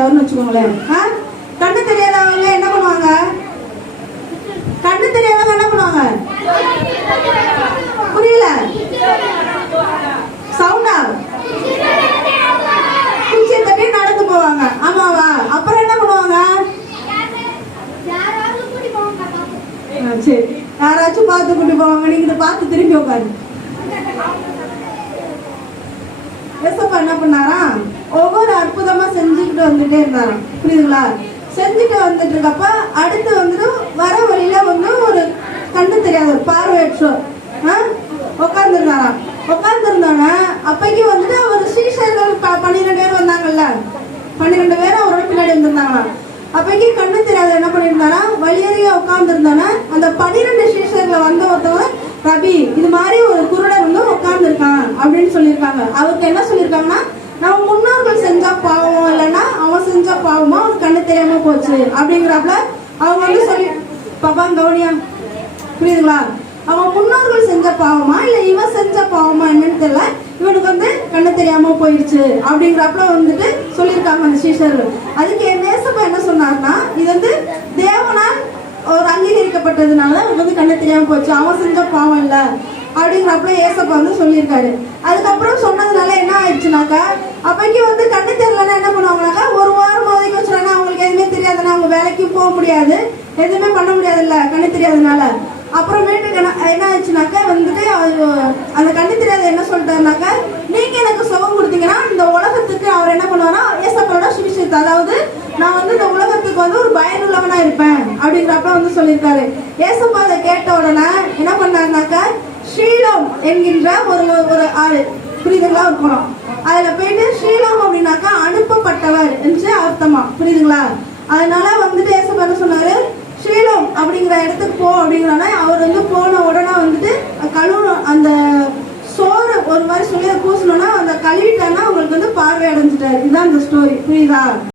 தெரியாதவன்னு வச்சுக்கோங்களேன். கண்ணு தெரியாதவங்க என்ன பண்ணுவாங்க? கண்ணு தெரியாதவங்க என்ன பண்ணுவாங்க? புரியல, சவுண்டா குச்சியை தட்டி நடந்து போவாங்க. ஆமாவா? அப்புறம் என்ன பண்ணுவாங்க? சரி, யாராச்சும் பார்த்து கூட்டி போவாங்க. நீங்க பார்த்து திரும்பி உட்காரு. ஏசப்பா என்ன பண்ணாரா? ஒவ்வொரு அற்புதமா செஞ்சுக்கிட்டு வந்துட்டே இருந்தாராம். புரியுதுங்களா? செஞ்சுட்டு வந்துட்டு இருக்கப்ப அடுத்து வந்துட்டு வர வழியில வந்து ஒரு கண்ணு தெரியாத பார்வையற்றோர் உட்காந்துருந்தாராம். உட்காந்துருந்தோன்னே அப்பைக்கு வந்துட்டு ஒரு சீஷர்கள் 12 பேர் வந்தாங்கல்ல, 12 பேர் அவரோட பின்னாடி வந்திருந்தாங்களாம். அப்பைக்கு கண்ணு தெரியாத என்ன பண்ணியிருந்தாரா? வழியறிய உட்காந்துருந்தோன்னே அந்த 12 சீஷர்களை வந்த ஒருத்தவங்க, ரபி இது மாதிரி ஒரு குருடர் வந்து உட்காந்துருக்கான் அப்படின்னு சொல்லியிருக்காங்க. அவருக்கு என்ன சொல்லியிருக்காங்கன்னா, நம்ம முன்னோர்கள் செஞ்சா பாவம், இல்லைன்னா அவன் செஞ்சா பாவமா அவனுக்கு கண்ணு தெரியாம போச்சு அப்படிங்கிறப்ப அவங்க வந்து சொல்லி, பாப்பா கவனியா, புரியுதுங்களா? அவன் முன்னோர்கள் செஞ்ச பாவமா இல்ல இவன் செஞ்ச பாவமா என்னன்னு தெரியல, இவனுக்கு வந்து கண்ணு தெரியாம போயிடுச்சு அப்படிங்கிறப்ப வந்துட்டு சொல்லியிருக்காங்க அந்த சீஷர்கள். அதுக்கு என் நேசப்பா என்ன சொன்னார்னா, இது வந்து தேவனால் ஒரு அங்கீகரிக்கப்பட்டதுனால அவனுக்கு வந்து கண்ணு தெரியாம போச்சு, அவன் செஞ்ச பாவம் இல்லை அப்படிங்கிறப்ப ஏசப்பா வந்து சொல்லியிருக்காரு. அதுக்கப்புறம் சொன்னதுனால என்ன ஆயிடுச்சுனாக்கா, அப்பைக்கு வந்து கண்ணு தெரியலன்னா என்ன பண்ணுவாங்கனாக்கா, ஒரு வாரம் ஒதுக்கி வச்சுருவாங்க. அவங்களுக்கு எதுவுமே தெரியாதுன்னா அவங்க வேலைக்கும் போக முடியாது, எதுவுமே பண்ண முடியாது இல்லை கண்ணு தெரியாதனால. அப்புறமேட்டுக்கு என்ன ஆச்சுனாக்கா வந்துட்டு அந்த கண்ணு தெரியாத என்ன சொல்லிட்டாருனாக்கா, நீங்க எனக்கு சுகம் கொடுத்தீங்கன்னா இந்த உலகத்துக்கு அவர் என்ன பண்ணுவாரா, ஏசப்பாவோட சுவிசேஷத்தை, அதாவது நான் வந்து இந்த உலகத்துக்கு வந்து ஒரு பயனுள்ளவனா இருப்பேன் அப்படிங்கிறப்ப வந்து சொல்லியிருக்காரு. ஏசப்பா அதை கேட்ட உடனே என்ன பண்ணாருனாக்கா, ஸ்ரீலம் என்கின்ற ஒரு ஆளு, புரியுதுங்களா, ஒரு குணம், அதுல போயிட்டு ஸ்ரீலம் அப்படின்னாக்கா அனுப்பப்பட்டவர் என்று அர்த்தமா, புரியுதுங்களா? அதனால வந்துட்டு ஏசப்பா என்ன சொன்னாரு, ஸ்ரீலம் அப்படிங்கிற இடத்துக்கு போ அப்படிங்கிறனா அவர் வந்து போன உடனே வந்துட்டு கழுவணும், அந்த சோறு ஒரு மாதிரி சொல்லி பூசணும்னா அந்த கழுவிட்டானா அவங்களுக்கு வந்து பார்வை அடைஞ்சிட்டாரு. இதுதான் இந்த ஸ்டோரி, புரியுதா?